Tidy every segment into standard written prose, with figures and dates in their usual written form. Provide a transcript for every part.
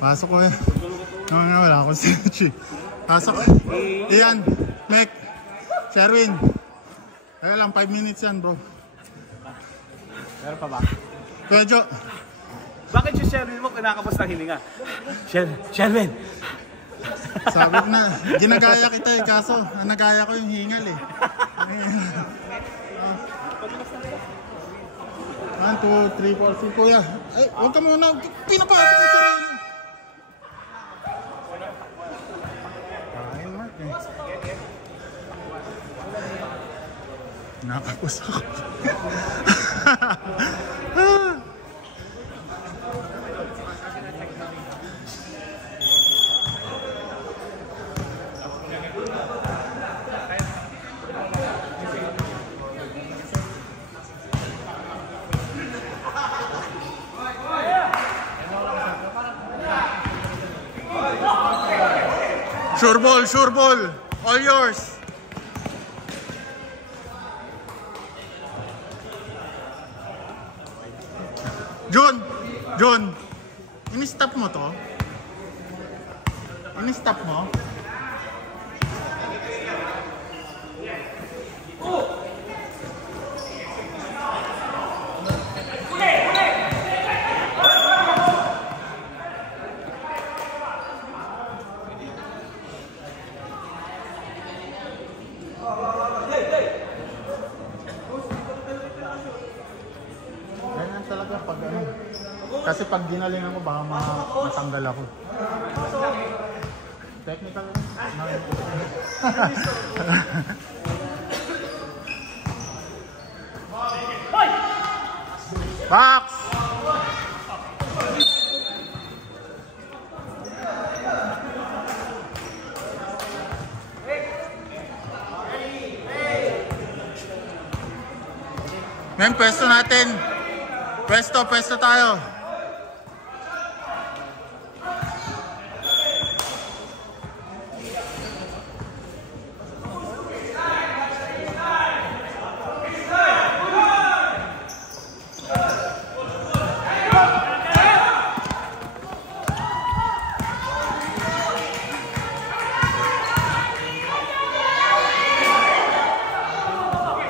Pasok ko yan. Wala ako si Chi. Pasok. Ian, Mek, Sherwin. Kaya lang, 5 minutes yan, bro. Meron pa ba? Pedro. Bakit si Sherwin mo kinakapos ng hininga? Sherwin! Sabi ko na, ginagaya kita eh, kaso nagaya ko yung hingal eh. 1, 2, 3, 4, si Kuya. Ay, huwag ka muna. Pinapasok ko sa rin. Ay, Mark eh. Nakapos ako. Sure ball. All yours. John. Ini-stop mo to? Ini-stop mo? Kasi pag ginalingan ko baka matanggal ako. Technical. Box! Men, pwesto natin. Pwesto tayo.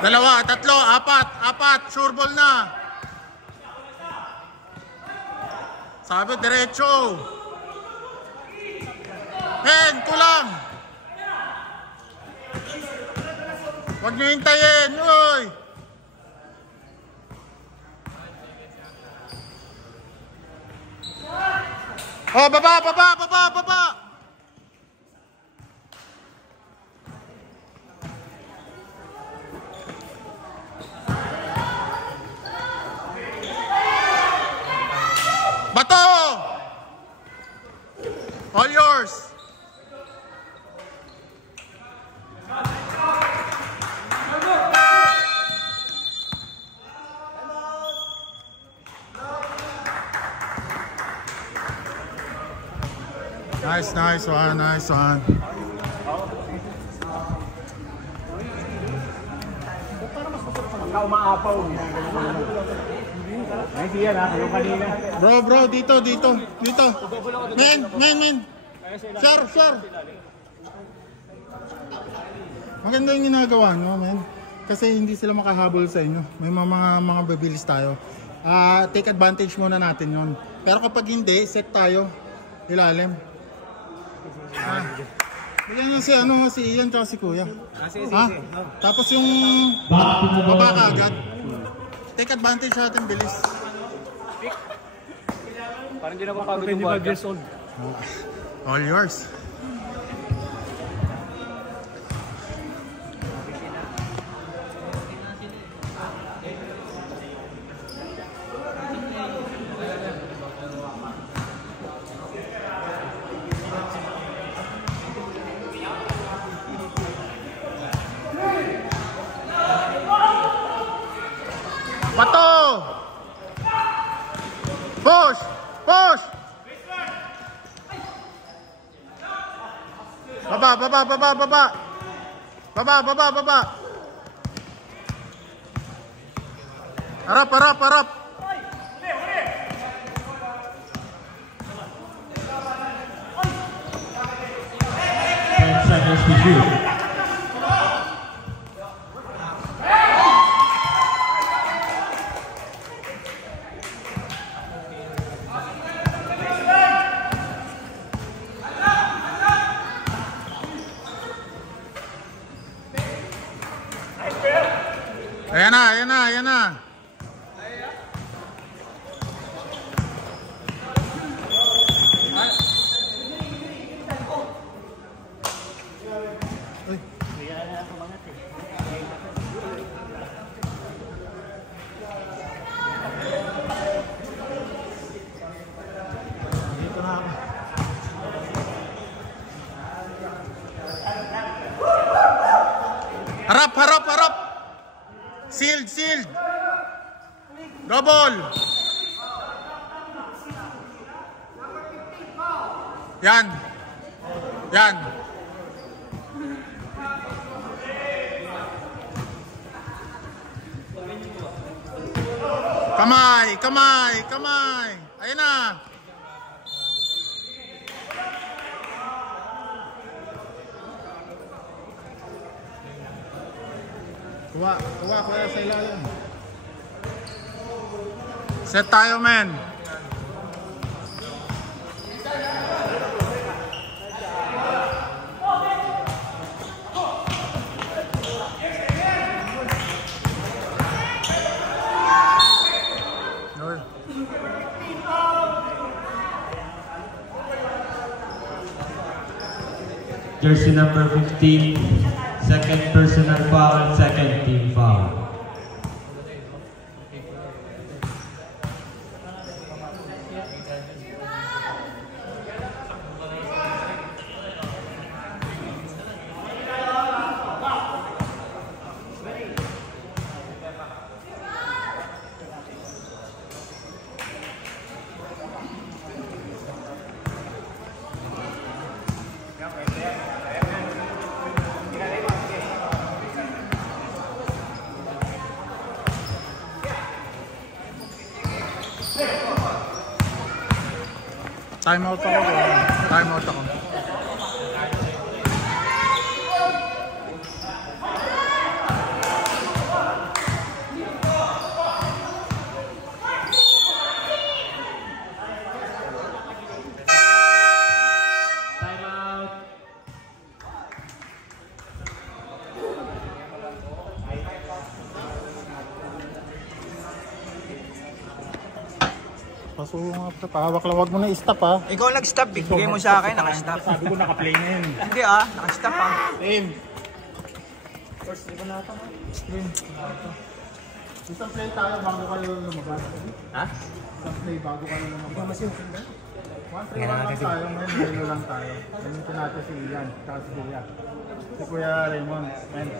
Dalawa, tatlo, apat, sure ball na. Sabi, diretso. Men, kulang. Huwag nyo hintayin, uy. Oh, baba. Bato! All yours. Nice one. Umaapaw. Nice yan ha, yung kanina. Bro, dito. Men. Sure. Maganda yung ginagawa nyo, men. Kasi hindi sila makahabol sa inyo. May mga babilis tayo. Take advantage muna natin yon. Pero kapag hindi, set tayo. Ilalim. Bigyan nyo si Ian at si Kuya. Tapos yung baba ka agad. Take advantage natin, bilis. Parang hindi na mapagod yung 25 years old. All yours. Bato! Push! Baba! Harap! seconds to shoot. Ayan na, ayan na, ayan na. Harap, harap, harap. Sealed, sealed. Double. Yan. Yan. Kamay, kamay, kamay. Ayun na. Kuha, kuha, kuha sa ilalim. Set tayo, men. Jersey number 15, second personal foul, second team foul. Time out ako. Time out ako. Time out. Pasuho nga pa. Pahawak-lawag mo na i-stop ha. Ikaw nag-stop, bigay mo sa akin, naka-stop. Sabi ko naka-play na yun. Hindi naka-stop Same. First trip na ito. Stream. Isang play tayo bago kayo lumabas. Ha? Isang play bago kayo lumabas. 1-3-1 lang tayo. Ngayon, melo lang tayo. Gamitin natin si Ian. Saka si Kuya. Si Kuya Raymond. And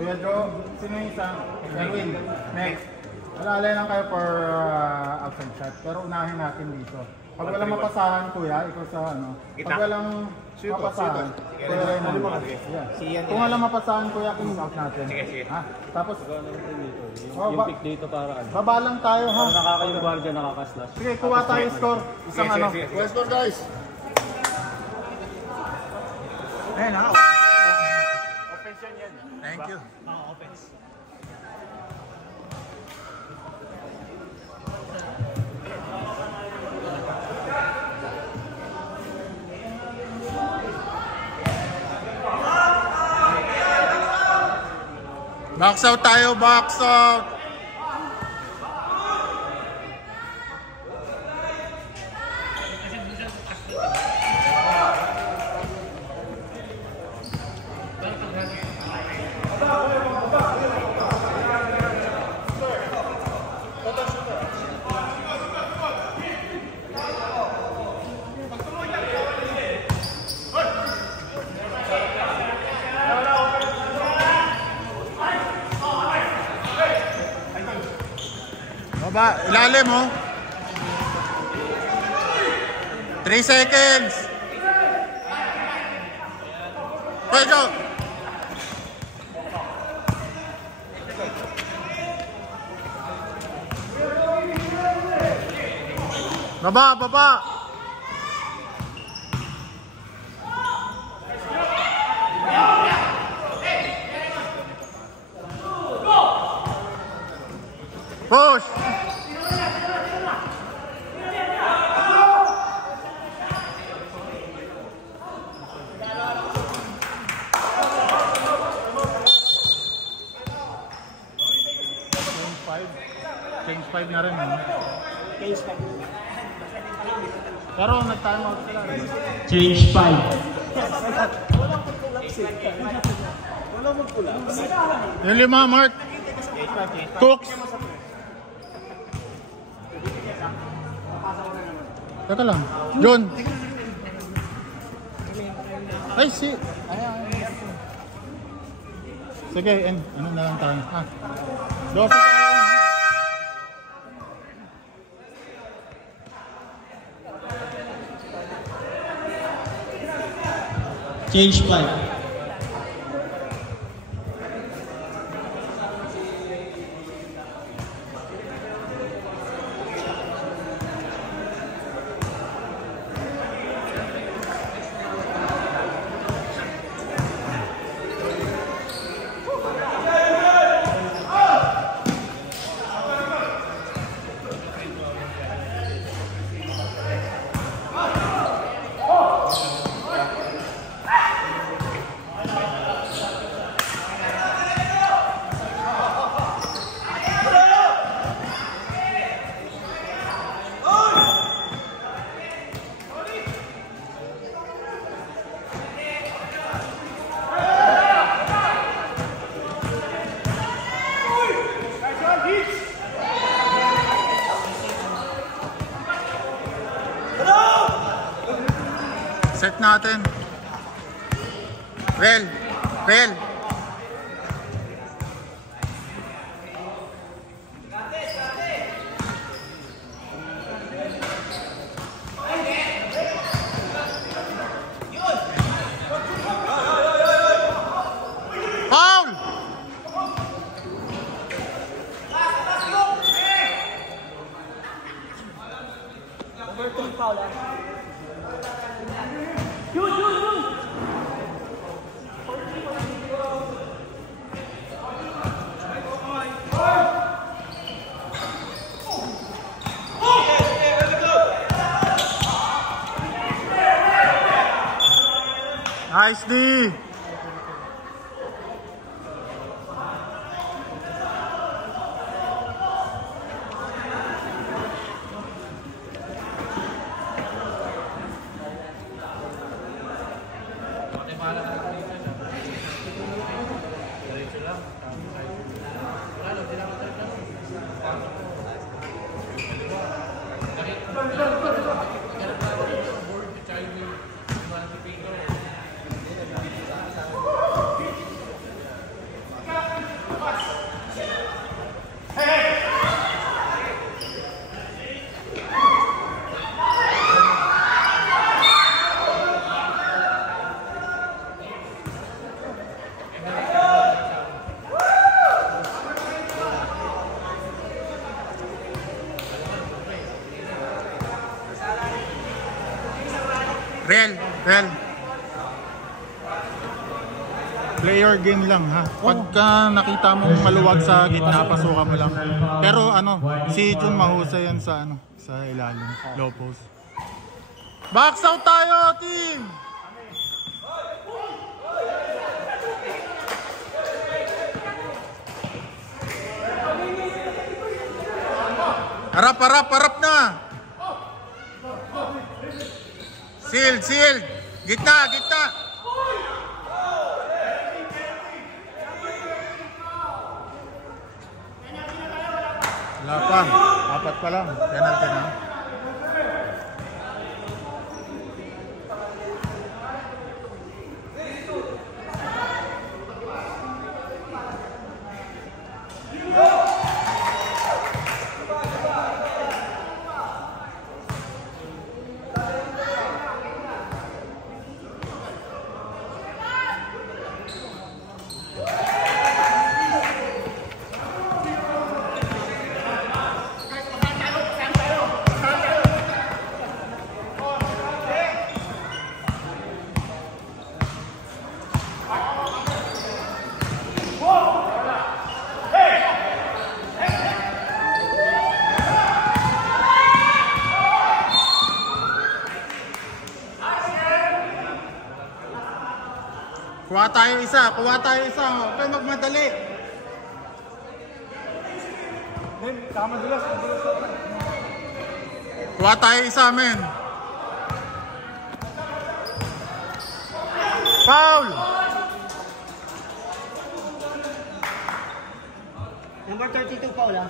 Kuya Joe. Sino yung isa? Erwin. Next. Alala lang kayo for outside shot. Pero unahin natin dito. Pag walang mapasahan, Kuya, ikaw sa ano. Pag walang mapasahan, Kuya Raymond. Kung walang mapasahan, Kuya, kick out natin. Ha? Tapos, yung pick dito para ano. Baba lang tayo, ha? Nakakayong guardia, nakaka-slash. Sige, kuha tayo score. Isang ano. Kuha score, guys. Ayun ha. Offense yan. Thank you. Offense. Box out tayo, box out. Baba, ilalim mo. 3 seconds. Pwede. Baba, baba. 5 na rin. Ano? Case 5. Pero nag-time out sila. Change 5. Walang mag-collapse eh. Walang mag-collapse. Yung 5, Mark. Cooks. Teka lang. John. Ay, si. Sige, ano na lang tayo. 12 tayo. Change 5. Set natin. Well. Foul! Overtime foul ah. Nice D! Well. Player game lang ha. Pagka nakita mong maluwag sa gitna, pasukan mo lang. Pero si Jun mahusay yan sa sa ilalim, low post. Box out tayo, team. Harap na. Shield. Gitna. Wala pa. 4 pa lang. Penalty na. Kuha tayo isa. Huwag kayo magmadali. Then, tama dulas. Kuha tayo isa, men. Foul! Number 32, foul, ha?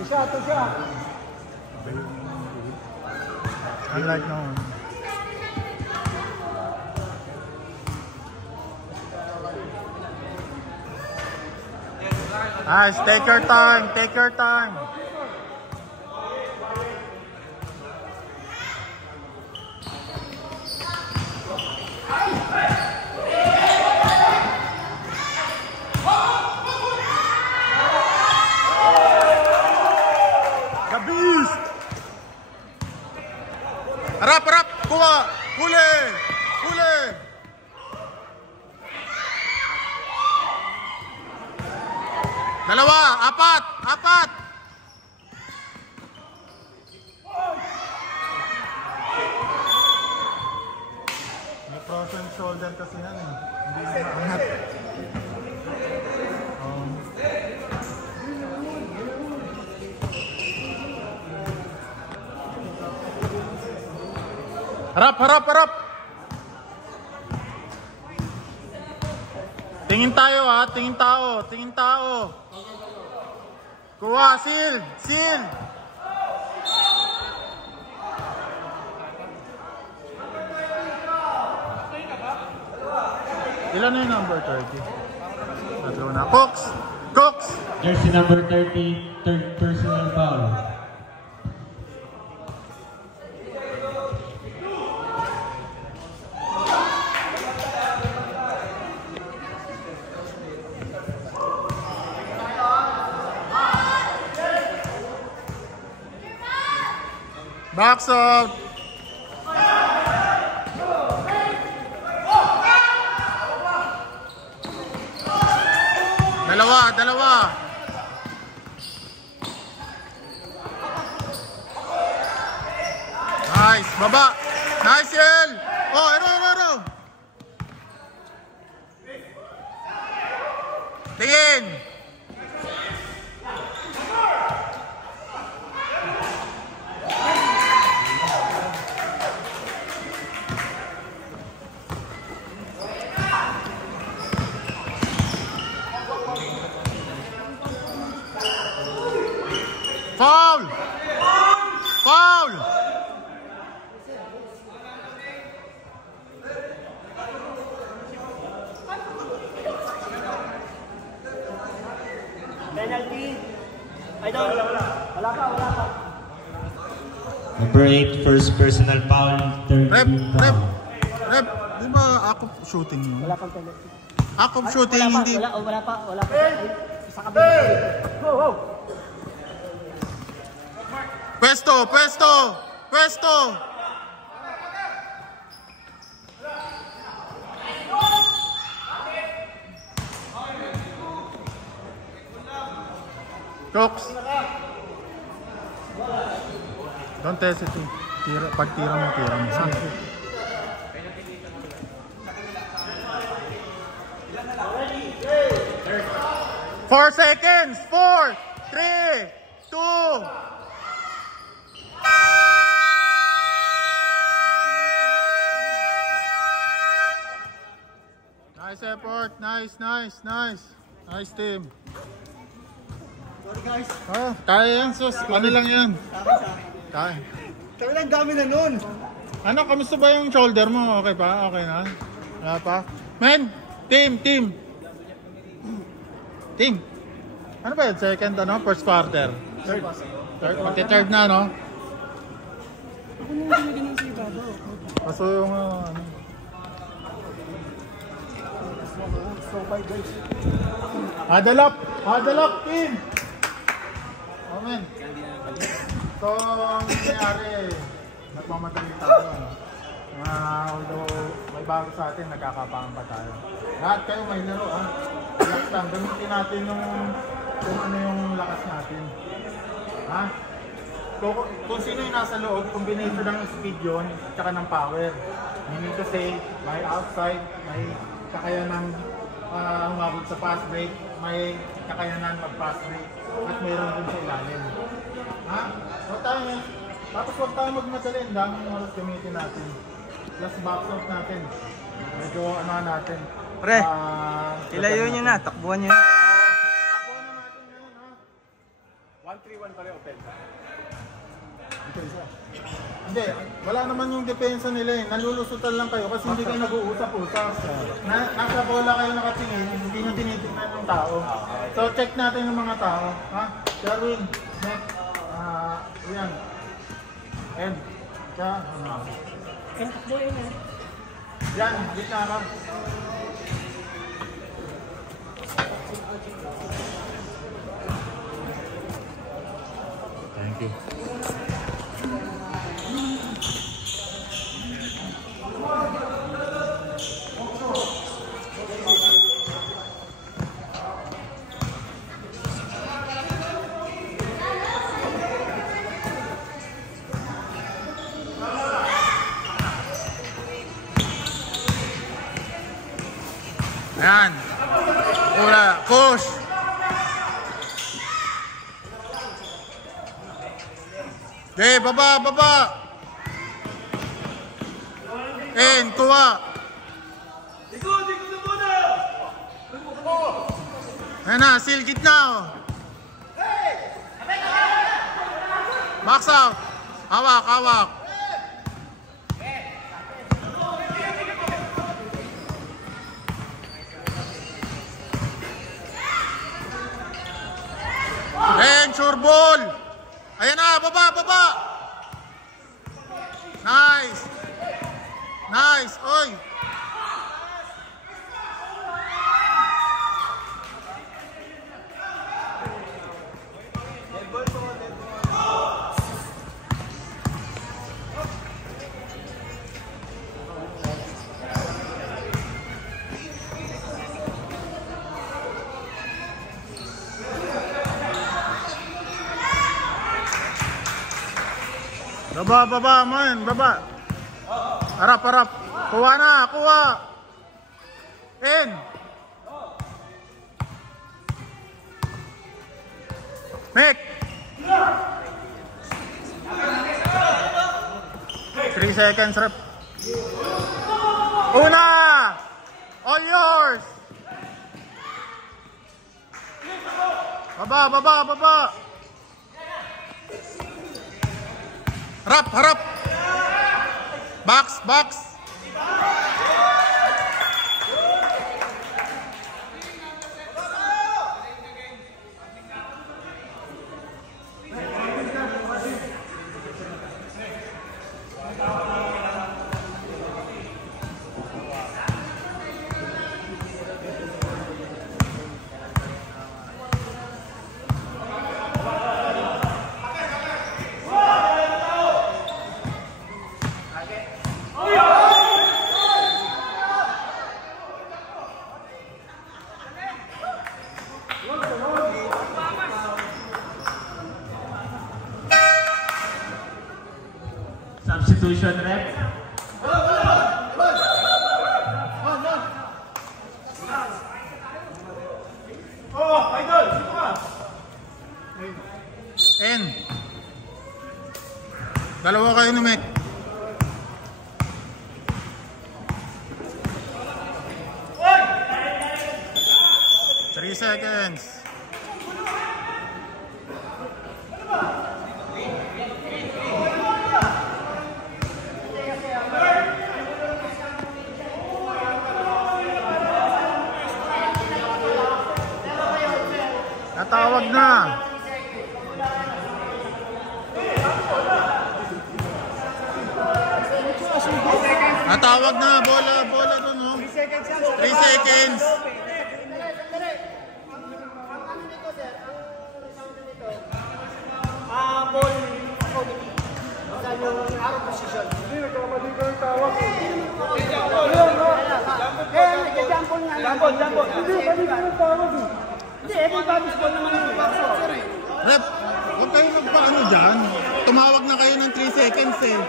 Ito siya. Unlike no one. Nice, take your time, take your time. The beast! Harap, harap! Kuha! Huli! Huli! Dalawa! Apat! Apat! May frozen shoulder kasi yan eh. Hindi na maangat. Harap, harap, harap! Tingin tayo ha, tingin tao, tingin tao. Kuha, seal, seal. Ilan na yung number 30? Natlo na. Cox! Cox! Jersey number 30, third personal foul. Box out! Dalawa, dalawa! Nice, baba! Nice, El! Oh, ero! Tingin! Foul! Foul! Penalty. I don't. Wala pa. Number 8, first personal foul, third Rep, team rep, foul. rep. Di ba ako shooting yun? Wala pang penalty. Ako shooting, hindi. Wala pa. Sa kabila. Go. Pwesto! Cox! Don't hesitate. Pag tira mo. 4 seconds! 4, 3, 2. Nice effort. Nice team. Sorry guys. Oh, kaya yan, sus. Ano lang yan? Kaya. Kaya lang dami na nun. Ano, kamusta ba yung shoulder mo? Okay pa? Okay na? Wala pa? Men! Team! Ano ba yun? Second, first quarter? Third. Magti-third na, no? Kaso yung, Huddle up, team! Oh, men. So, ang nangyayari, nagmamadali tayo, although may bago sa atin, nagkakapangan pa tayo. Lahat kayo may laro, relax lang, gamitin natin kung ano yung lakas natin. Kung sino yung nasa loob, combination ng speed yun, at saka ng power. Meaning to say, may outside, may kakayan ng humabot sa fast break, may kakayanan mag-pass break at mayroon din sa ilalim. Ha? Huwag tayo eh. Tapos huwag tayo magmadali. Ang daming oras gamitin natin. Plus box out natin. Medyo ano natin. Pre, ilayo nyo na, takbuhan nyo na. Takbuhan na natin ngayon ha. 1-3-1 pa rin open. Hindi, wala naman yung depensa nila eh. Nalulusutan lang kayo kasi hindi kayo nag-uusap-usap. Nasa bola kayo nakatingin, hindi nyo tinitingnan yung tao. So check natin yung mga tao. Ha? Darwin, Mac, yan. Ed, siya, ano? Yan, gitna ka. Thank you. Ayan. Ura, push. Okay, baba, baba. En, kuha. Ayan na, seal gitna oh. Box out. Hawak, hawak. And sure ball. Ayan na, baba, baba. Nice. Nice, oy. Baba, baba, man, baba. Harap, harap. Kuha na, kuha. In. Make. 3 seconds, rep. Una. All yours. Baba, baba, baba. Harap, harap. Box, box. Substitution rep. N. Dalawa kayo ni Mek. 3 seconds. Natawag na. Natawag na. Bola, bola dun, no? 3 seconds. Ball authority. Saan yung arrow position? Hindi, nagkamali ko yung tawag. Nagka-jumble nga. Jumble. Hindi, mali ko yung tawag. Hindi, everybody's ball naman yung box out, sir eh. Rep, huwag kayo magpaano dyan. Tumawag na kayo ng 3 seconds eh.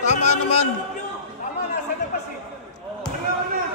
Tama naman. Tama, nasa labas eh. Ano na?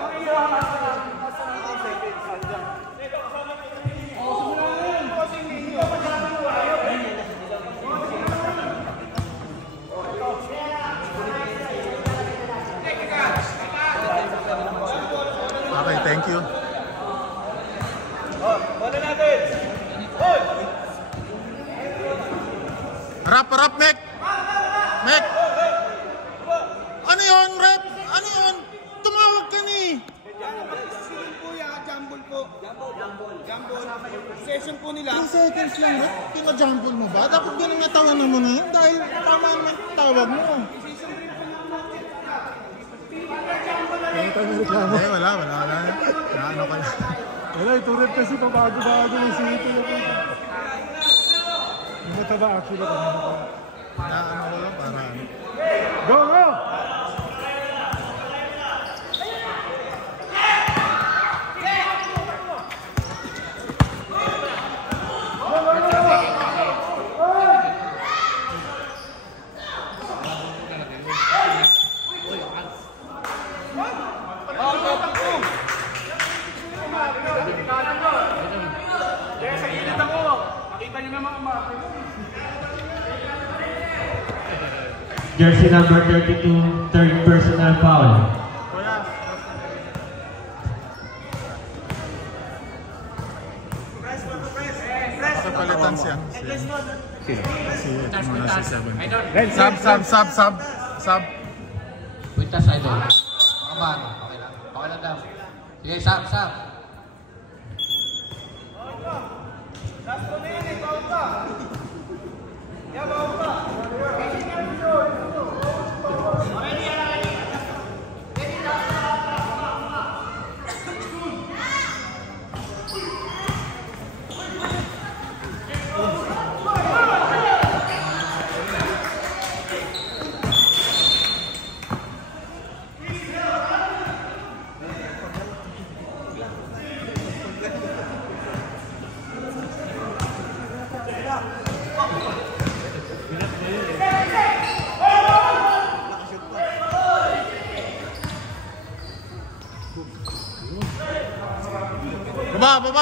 Jumble po. Jumble. Session po nila. 3 seconds lang, no? Pina-jumble mo ba? Dapat ganun nga tawanan mo na yun dahil tama naman tawag mo. Eh, wala. Ano ka lang. Wala, ito rin kasi pabago-bago yung sito. Yung mataba actually ba? Ano ko lang para ano. Go! Jersey number 32, third personal foul. Kapalitan siya. Sub. Puntas idol. Kaman. Okay lang. Okay lang daw. Sige, sub.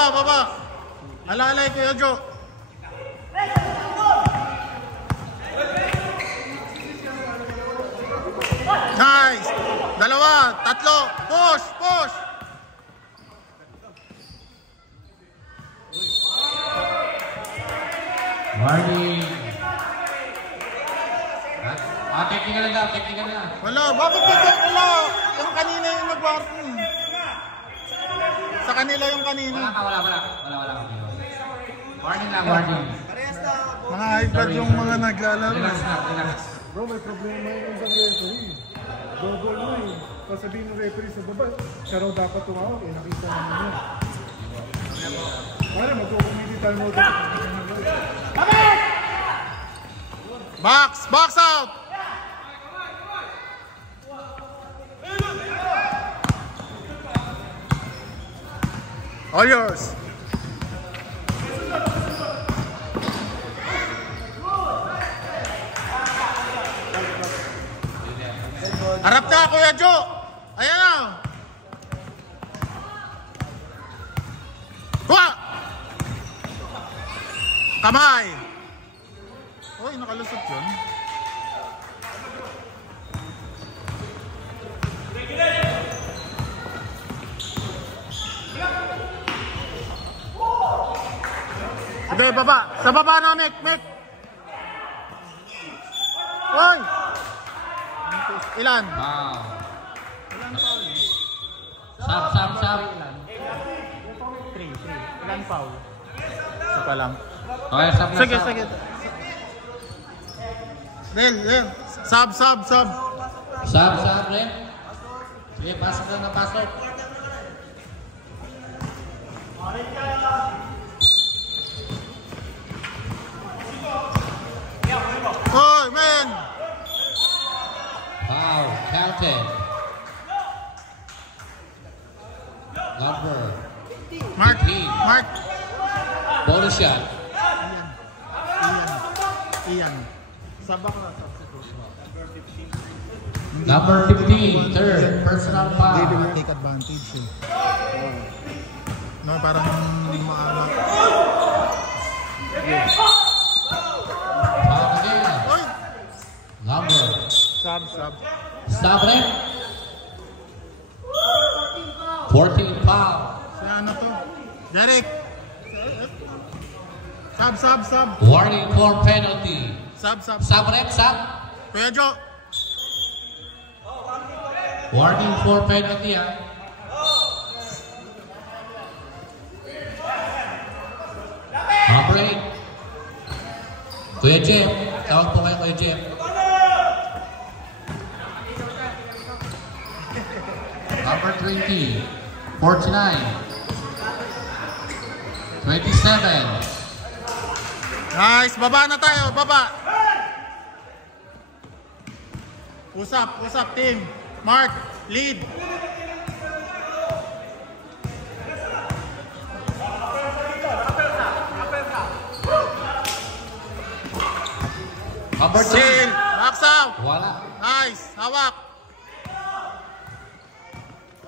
Baba. Alalay Kuya Jo. Nice. 2, 3. Push. Warning. Technical na daw. Wala, bakit wala? Yung kanina yung nag-warning. Sa kanila yung kanina. Wala. Warning lang, warning. Mga high blood yung mga naglalaro. Relax. Bro, may problema yung isang referee. Gogol mo eh. Pasabihin ng referee sa baba, siya raw dapat tumawag eh. Nakita naman yun. Para magkukumili tayo mo ito. Box out! All yours. Harap na, Kuya Jo. Ayan na. Huwa! Kamay. Uy, nakalusot yun. Sige, baba. Sa baba na, Mek. Uy! Ilan? Wow. Sub. 3. Ilan foul? Isa pa lang. Okay, sub na. Sige. Del. Sub. Sub, Ren. Sige, pasok na. Oy, man! Wow, counted. Number Mark. bonus shot. Iyan. Sabak na. Number 15, third personal Hindi foul. mo take advantage eh. No, parang maala. Foul again. Oy! Number. Sub. Stop it. 14 foul. Si ano to? Derek! Sub. Warning for penalty. Sub. Sub, Ren, sub. Kuya Jo! Warning for penalty, Kuya Jeff, tawag po kayo Kuya Jeff. Number 20, 49, 27. Nice, baba na tayo, baba. Usap team. Mark, lead. Number 2. Chill, box out. Wala. Nice, hawak.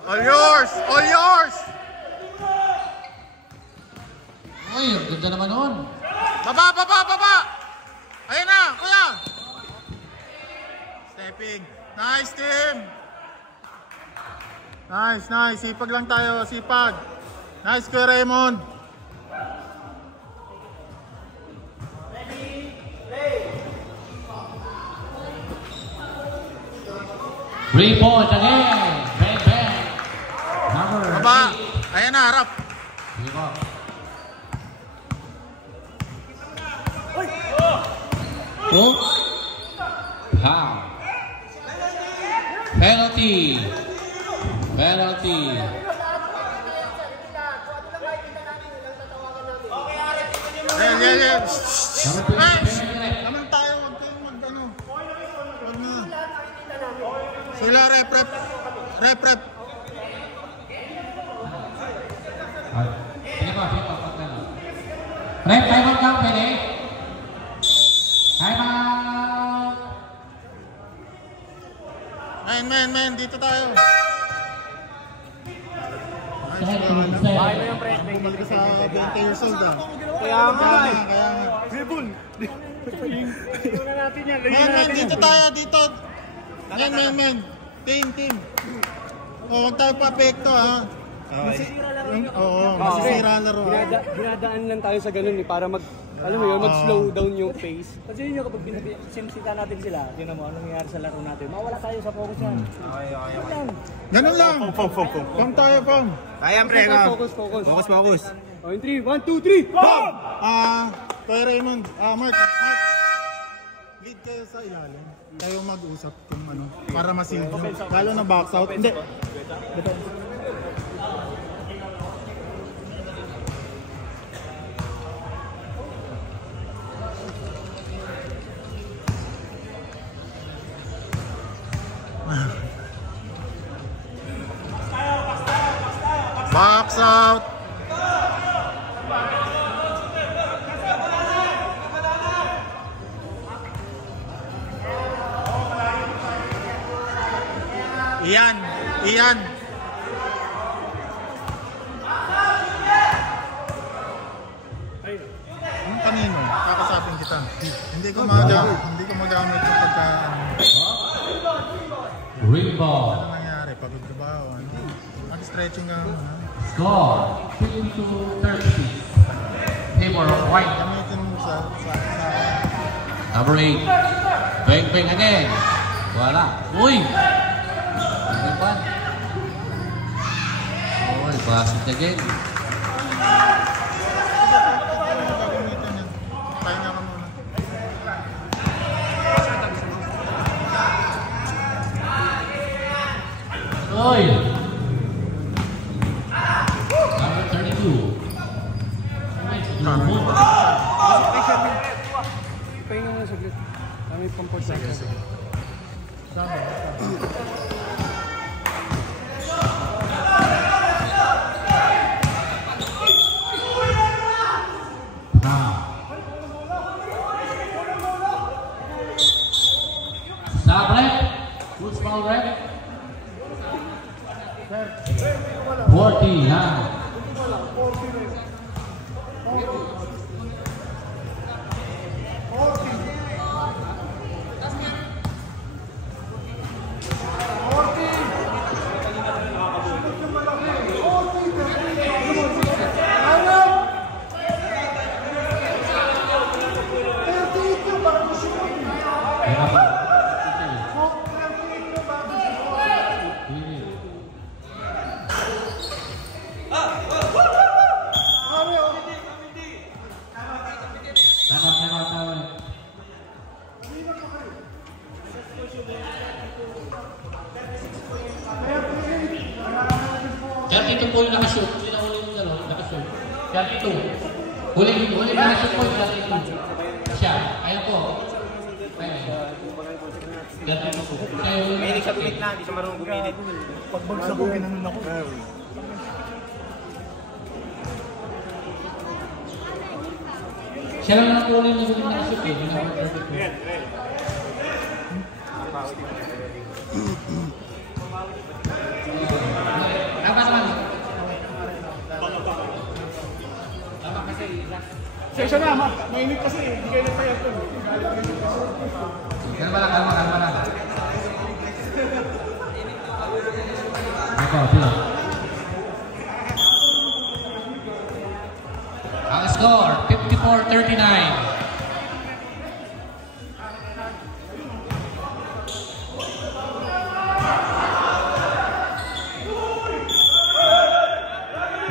All yours, all yours. Uy, ang ganda naman nun. Baba. Ayun na, kuya. Stepping. Nice, team. Nice. Sipag lang tayo, sipag. Nice, Kuya Raymond. Rebound again. Bang. Number Baba. Ayan na, harap. Sige po. Oh. Foul. Penalty. Yeah. Number 20. Naman tayo, huwag kayong mag-ano. Huwag na. Sila, rep. Sige po. Rep, time out lang, pwede? Time out! Men, dito tayo. Bahay mo yung pre. Bumalik ka sa 20 years old ah. Kaya nga. Rebel! Iwan natin yan. Men, dito tayo, dito. Men. Team. Huwag tayo pa-apekto ha. Masisira laro. Dinadaan lang tayo sa ganun para alam mo yun, mag-slow down yung pace. Kasi yun yung kapag simsita natin sila, tingnan mo, anong nangyayari sa laro natin. Mawala tayo sa focus yan. Ganun lang. Pam tayo. Kaya pre, Focus. Focus. Oh, in 3, 1, 2, 3, pop! Kuya Raymond, Mark, lead kayo sa ilalim. Tayo mag-usap kung ano, para masildo. Lalo na box out. Hindi. Box out. Iyan. Ang kanino? Kakasapin kita. Hindi ko magamit sa pagka... Rebound. Ano nangyari? Pagod ka ba? O ano? Mag-stretching ka muna. Score 52-30. Favor of white. Gamitin mo sa... Number 8. Bang again. Wala. Uy! Ano ba? Uy, basket again. Gagamitin yan. Pahinga ka muna. Uy! Number 32. Pahinga mo na saglit. May pampod sa kasi. Stop rep. Good small rep. 40, ha? 32 po yung nakashoot. Hindi na huli yung gano'n, nakashoot. 32. Huli nakashoot po yung 32. Siya. Ayan po. Ayan. 32 po. May siya pilit na, hindi siya marunong bumilit. Pagbagsak ko, ginanon ako. Siya lang nakuli yung nakashoot eh. Tama naman. Session na, ma. Mainit kasi. Hindi kayo nagtayag to. Kalma lang. Sila. Ang score, 54-39.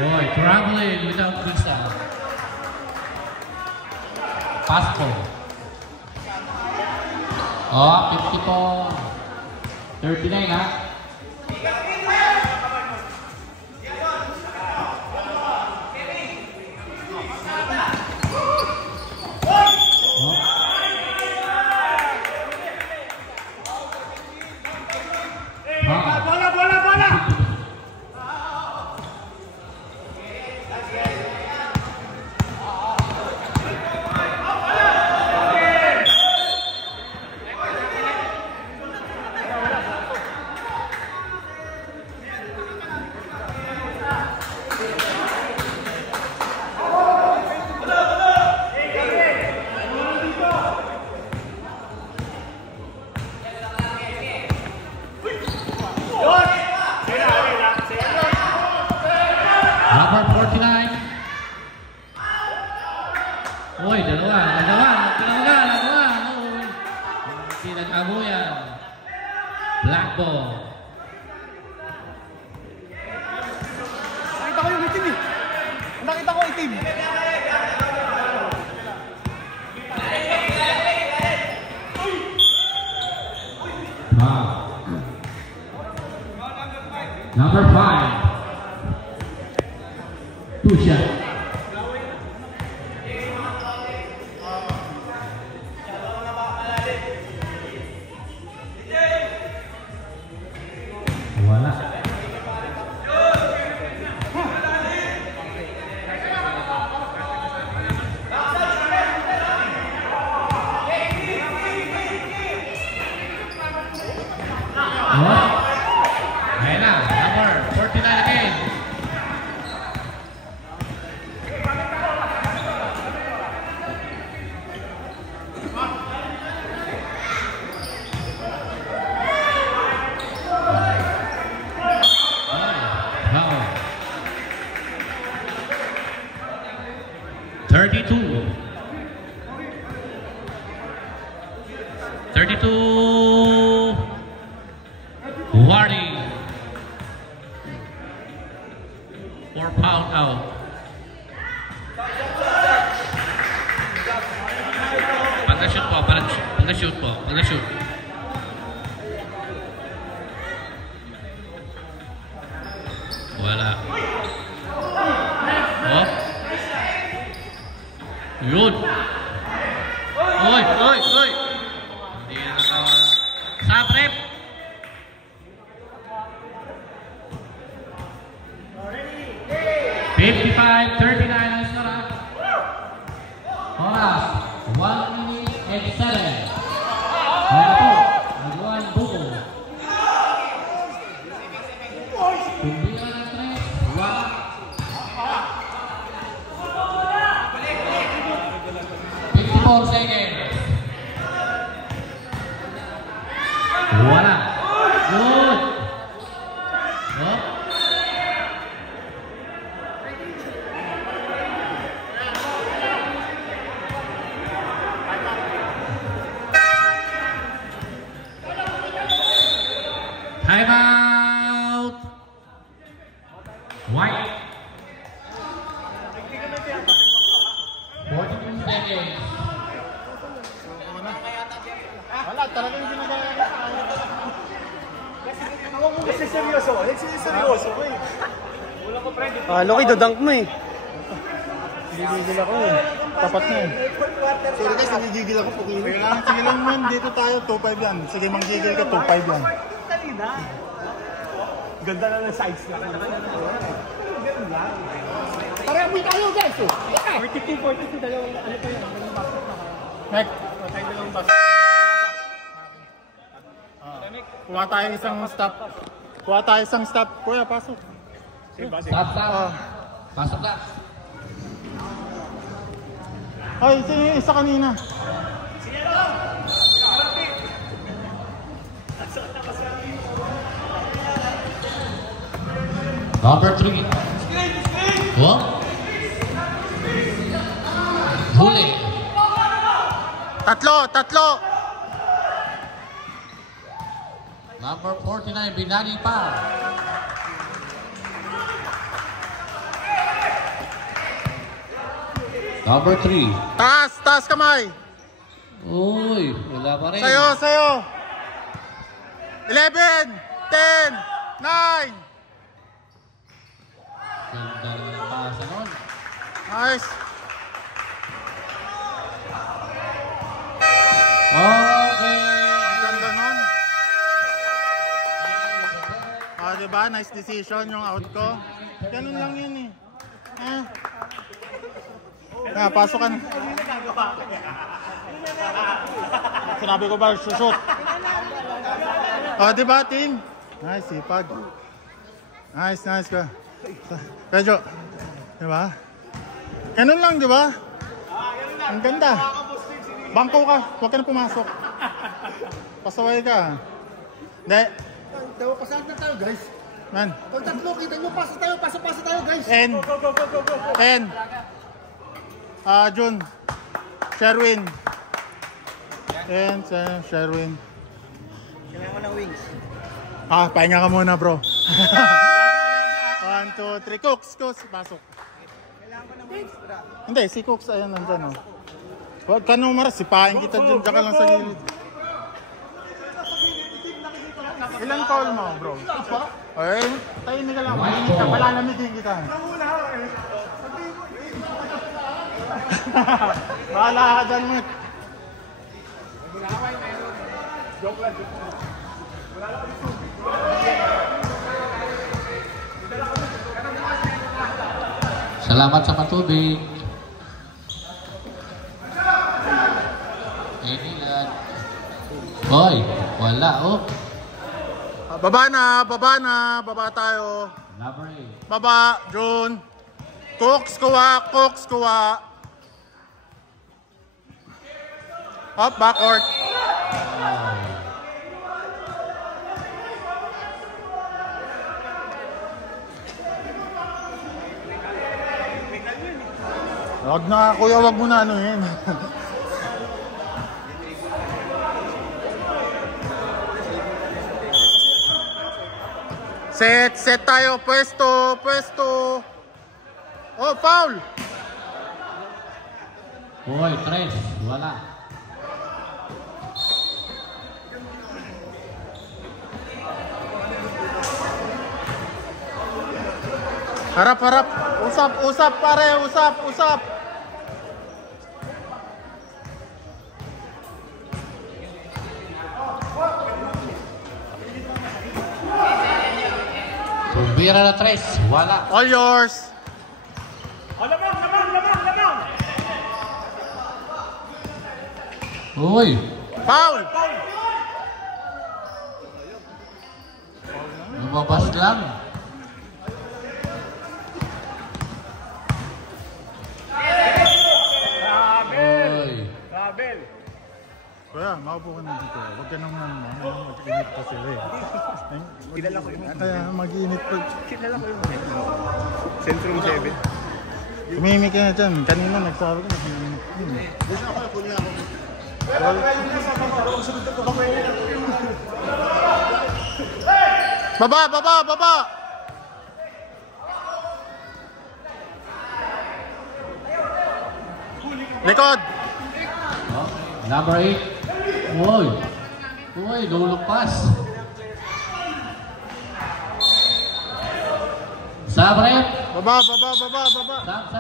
Boy, traveling without visa. Passport. Oh, 54-39 ha. Number 49. Uy, dalawa. Uy. Pinag-abo yan. Black ball. Nakita ko yung itim eh. Nakita ko itim. Number 5. Two shot. Wala. What? Ayan na, number 49 again. Uh-oh. 32. 32. Warning. 4 pound out. Pag-shoot po, pag-shoot po, pag-shoot. Wala. Oh. Yun. Oy. Hindi na nakawa. Sa prep. $55-39 ang sara. Oras, 1 minute and 7. Kaya po, nagawa ng buko. Tumbigan ng 3, wala. 54 seconds. Wala. Good. Oh. Time out. White. 42 seconds. Wala, talaga yung ginagawa ko. Kasi seryoso ko eh. Loki, dodunk mo eh. Nagigigil ako eh. Tapat na eh. Sorry guys, nagigigil ako po. Sige lang man, dito tayo, 2-5 yan. Sige, manggigil ka, 2-5 yan. Ganda na ng sides na. Pareho tayo guys. 42, dalawang ano pa yan? Next. Dalawang bus. Kuha tayo isang stop. Kuha tayo isang stop. Kuya, pasok. Stop. Pasok na. Ay, isa kanina. Number 3. What? Huli. Tatlo. Number 49, Binani pa. Number 3. Taas kamay. Uy, wala pa rin. Sayo. 11, 10, 9. Ganda rin ang pasa nun. Nice. Okay. Ang ganda nun. Diba? Nice decision yung out ko. Ganun lang yun eh. Pasok ka na. Sinabi ko ba, shoot. Diba team? Nice, sipag. Nice ka. Pedro. Diba? Ganun lang, diba? Ang ganda. Bangko ka, huwag ka na pumasok. Pasaway ka. Hindi. Pasahan na tayo guys. Man. Pag tatlo, kita nyo, pasa tayo guys. 10. Jun. Sherwin. 10, Sherwin. Kailangan ko ng wings. Pahinga ka muna bro. 1, 2, 3. Cooks. Pasok. Kailangan ko ng wings, bro. Hindi, si Cooks, ayan nandyan oh. Huwag ka nung maras, sipahin kita dyan. Diyan ka lang sa gilid. Ilan foul mo bro? Ay, tahimik ka lang. Mainit ka, palalamigin kita. Bahala ka dyan mo. Salamat sa patubig. Hoy, wala oh. Baba tayo. Number 8. Baba, June. Cooks kuha. Up, backward. Wag na kuya, wag mo na anuhin. Set tayo, pwesto. Oh, foul. Hoy, 3. Wala. Harap. Usap pare, usap. Sumbira na 3. Wala. All yours. Lamang! Uy. Foul. Lumabas lang. Rabel! Kuya, maupo ka na dito. Huwag ka nang mag-init pa sila eh. Kilala ko yun. Kaya mag-init pa. Kilala ko yun. Centrum 7. Tumimik ka na dyan. Kanina nagsabi ko mag-init. Baba! Likod! Number 8. Uy, lulupas. Sabrep. Baba, baba, baba, baba. Sab.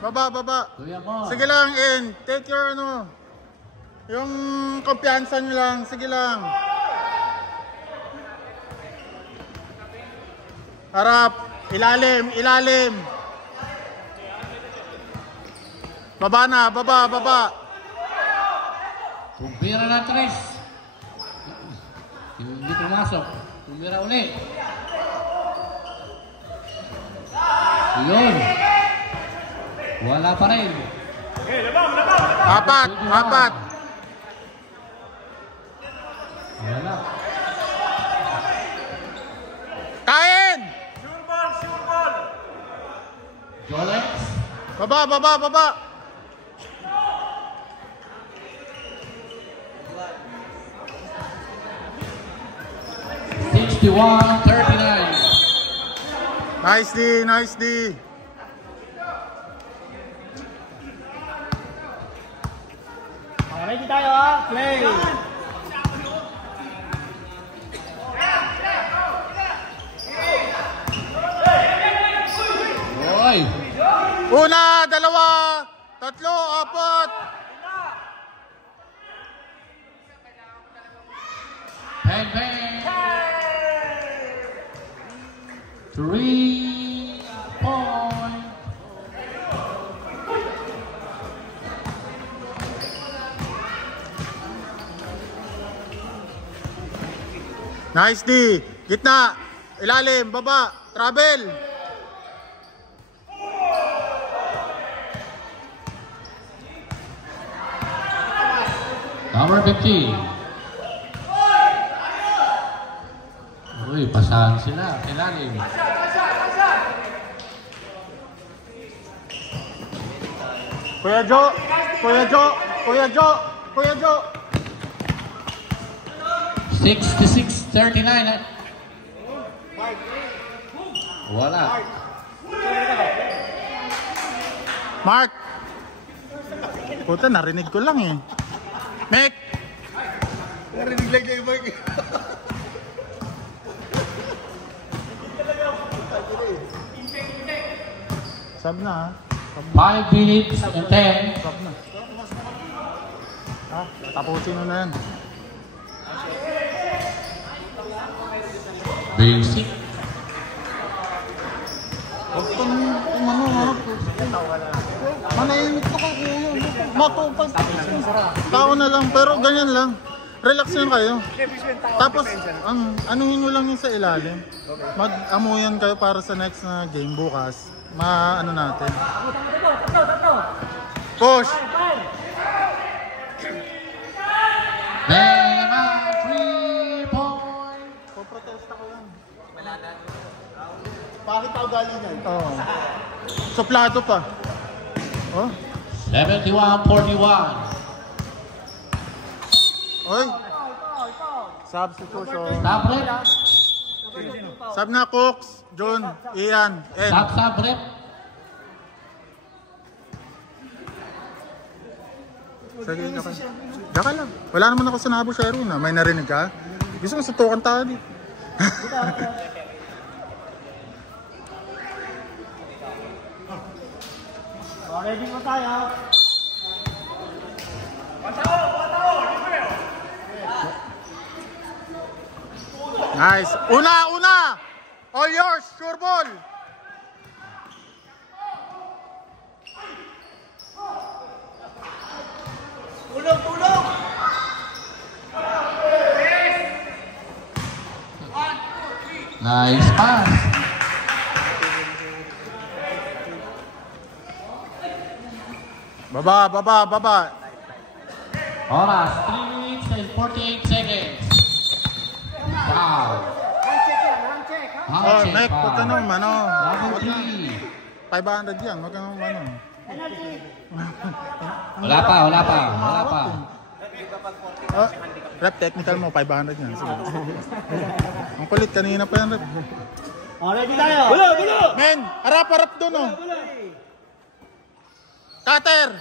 Baba, baba. Kuya mo. Sige lang, in. Take your yung kumpiyansa nyo lang. Sige lang. Harap. Ilalim, ilalim. Baba na, baba, baba. Tumbira na 3. Hindi pumasok. Tumbira ulit. Yun. Wala pa rin. Apat, apat. Wala. Kain! Jolex. Baba, baba, baba. Nice D, nice D. Ready tayo ha. Play. Oy. Una, dalawa, tatlo, apat. Bang, bang. 3 point. Nice D. Gitna. Ilalim, baba. Travel. Number 15. Uy, pasahan sila. Ilalim. Kuya Jo. Kuya Jo. Kuya Jo. Kuya Jo. 66-39. Wala. Mark. Puta, narinig ko lang eh. Mek. Narinig lang kay Mark. Sab na ha. 5 minutes and 10. Sab na. Ha? Tapusin mo na yan. Basic. Huwag kang umano ha. Manahimik ka kuya. Matupad. Tao na lang, pero ganyan lang. Relax lang kayo. Tapos, anuhin nyo lang yun sa ilalim. Mag-amuyan kayo para sa next na game bukas. Ano natin. Push! Bema 3 point. Poprotesta ko yan. Bakit ako galingan? Oo. Suplado pa. Oh? 71-41. Oy! Substitution. Sabrep. Sab na Cooks, John, Ian, Ed. Sabrep. Sige, daka lang. Wala naman ako sa Nabo Sherwin ha. May narinig ka? Gusto mo sutukan tayo dito. Ready mo tayo. Nice. Una! All yours, sure ball. Tulong! Nice pass. Baba. Oras 3 minutes and 48 seconds. Wow. Oh, Mek, huwag ka nang Number 3. 500 yan, huwag ka nang Wala pa. Rep, technical mo, 500 yan. Sige. Ang kulit, kanina pa yan, Rep. Ready tayo. Bulo! Men, harap doon, oh. Cutter!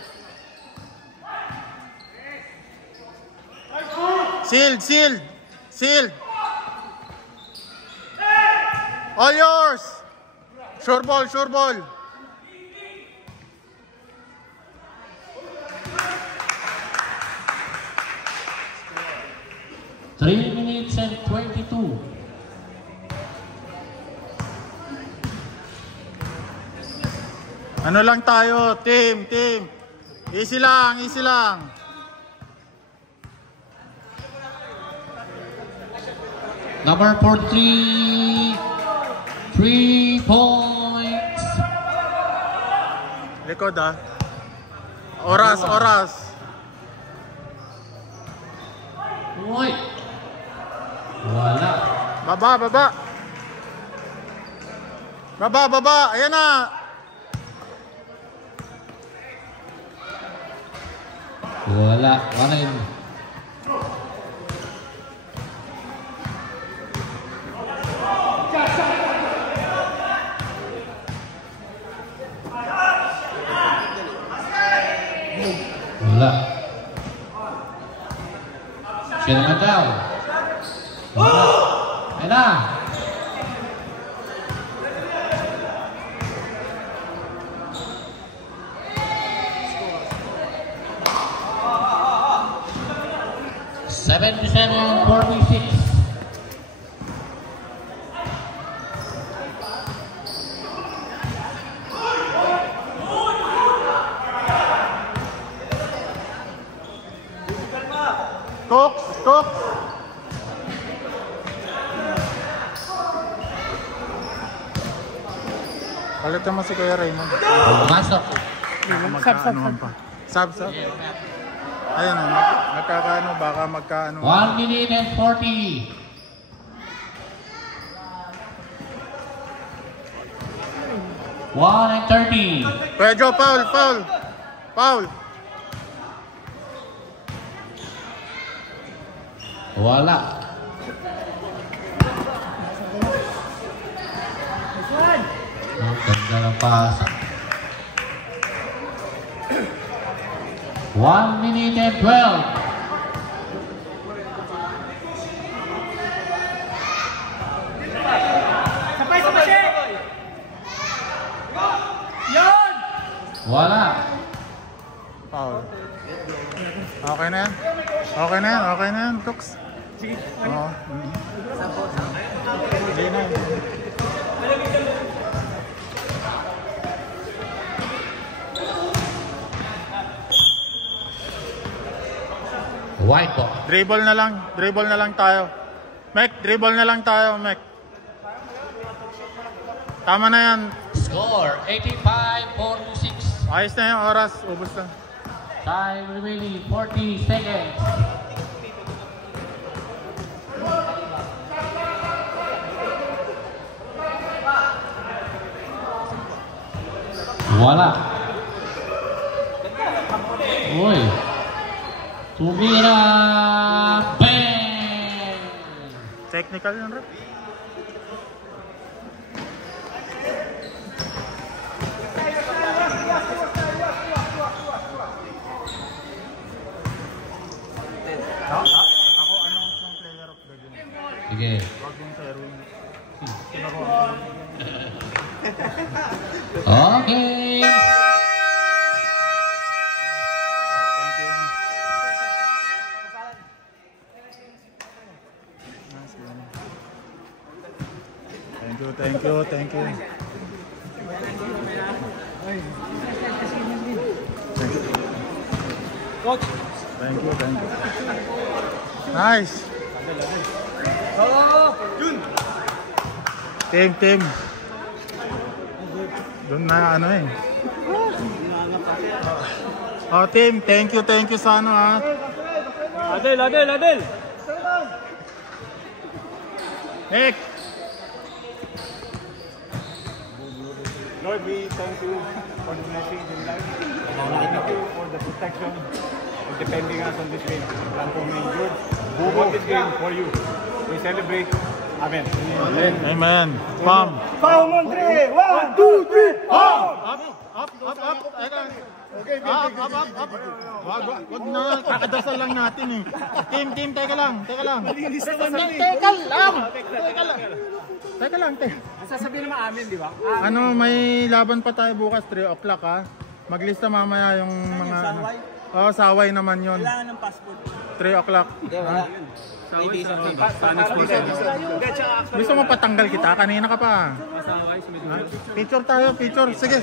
Shield! All yours! Sure ball, sure ball. Three minutes and 22. Ano lang tayo, team. Easy lang. Number 43, 3 points. Likod ah. Oras. Uy. Wala. Baba. Ayan na. Wala. Wala yun. Wala. Siya naman daw. Wala. Ayan na. Seven, 46. Cook. Palitan mo si Kuya Raymond. Masok. Sab. Ayan na, magkakaano, baka magkaano. 1 minute and 40. One and 30. Kuya Joe, foul. Wala. Ang ganda ng pasa. 1 minute and 12. Wala. Foul. Okay na yan, Cooks. Oo. Hindi na. White ball. Dribble na lang tayo. Dribble na lang tayo, Mek. Tama na yan. Score 85-46. Ayos na yung oras, ubos na. Time remaining 40 seconds. Wala. Uy. Tumira. Bang! Technical yun, rep. Ako, announce ng player of the game. Sige. Wag yung sa Erwin. Okay. Thank you. Coach. Thank you. Nice. Team. Doon na ano eh. Oh, team, thank you sa ano ha. Adel. Nick. Lord, we thank you for the blessings in life. Thank you for the protection and defending us on this game. And for me, Lord, who won this game for you. We celebrate. Amen. Amen. Pam. Pam on 3. 1, 2, 3. Up. Okay. Up. Wag na, kakadasal lang natin eh. Team, teka lang. Malinis na Teka lang. Teka lang, te. Ang sasabihin naman amin, di ba? Ano, may laban pa tayo bukas, 3 o'clock ha. Maglista mamaya yung mga... saway? Oo, saway naman yun. Kailangan ng passport. 3 o'clock. Hindi, wala. Hindi sa Gusto mo patanggal kita? Kanina ka pa. Masaway, Ha? Picture tayo, picture. Sige.